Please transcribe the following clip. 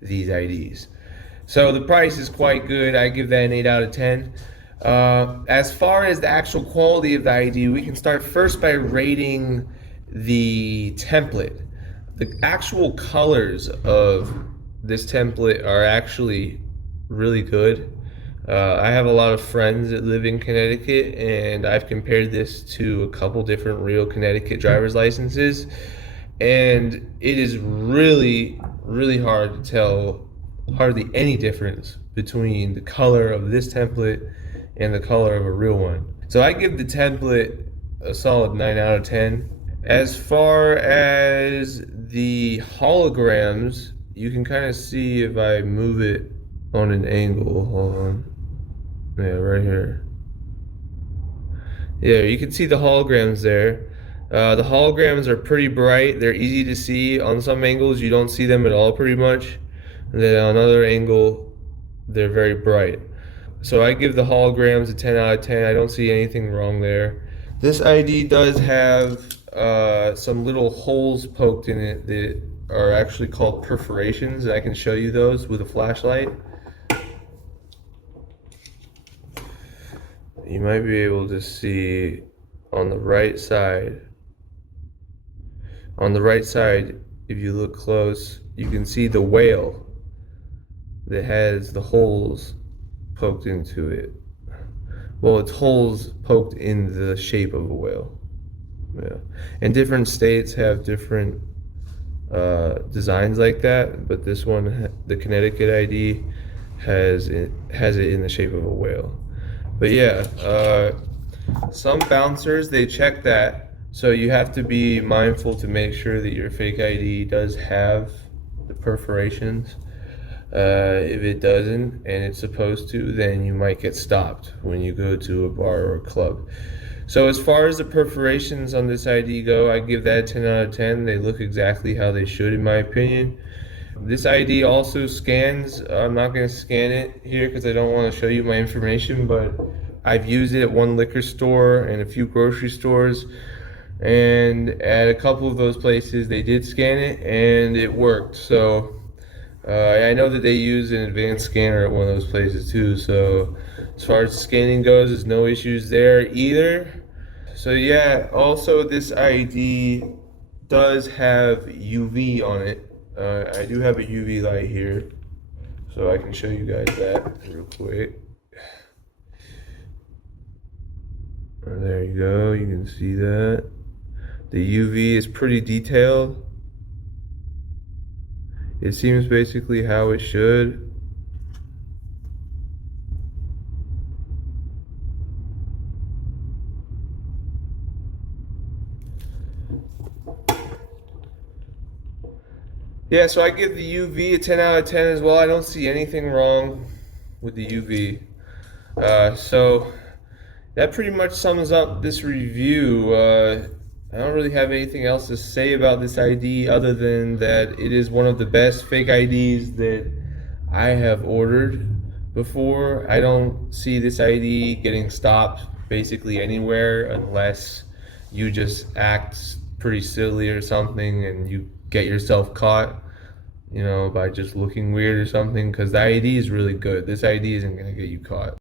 these IDs. So the price is quite good. I give that an 8 out of 10. As far as the actual quality of the ID, we can start first by rating the template. The actual colors of this template are actually really good. I have a lot of friends that live in Connecticut, and I've compared this to a couple different real Connecticut driver's licenses, and it is really, really hard to tell hardly any difference between the color of this template and the color of a real one. So I give the template a solid 9 out of 10. As far as the holograms, you can kind of see if I move it on an angle. Hold on. Yeah, right here. Yeah, you can see the holograms there. The holograms are pretty bright. They're easy to see. On some angles, you don't see them at all pretty much. And then on another angle, they're very bright. So I give the holograms a 10 out of 10. I don't see anything wrong there. This ID does have some little holes poked in it that are actually called perforations. I can show you those with a flashlight. You might be able to see on the right side. On the right side, if you look close, you can see the whale that has the holes poked into it. Well, it's holes poked in the shape of a whale. Yeah. And different states have different designs like that, but this one, the Connecticut ID, has it in the shape of a whale. But yeah, some bouncers, they check that, so you have to be mindful to make sure that your fake ID does have the perforations. If it doesn't and it's supposed to, then you might get stopped when you go to a bar or a club. So as far as the perforations on this ID go, I give that 10 out of 10. They look exactly how they should, in my opinion. This ID also scans. I'm not going to scan it here because I don't want to show you my information, but I've used it at one liquor store and a few grocery stores, and at a couple of those places they did scan it and it worked. So I know that they use an advanced scanner at one of those places too, so as far as scanning goes, there's no issues there either. So yeah, also this ID does have UV on it. I do have a UV light here, so I can show you guys that real quick. There you go, you can see that. The UV is pretty detailed. It seems basically how it should. Yeah, so I give the UV a 10 out of 10 as well. I don't see anything wrong with the UV. So that pretty much sums up this review. I don't really have anything else to say about this ID other than that it is one of the best fake IDs that I have ordered before. I don't see this ID getting stopped basically anywhere unless you just act pretty silly or something and you get yourself caught, you know, by just looking weird or something, because the ID is really good. This ID isn't going to get you caught.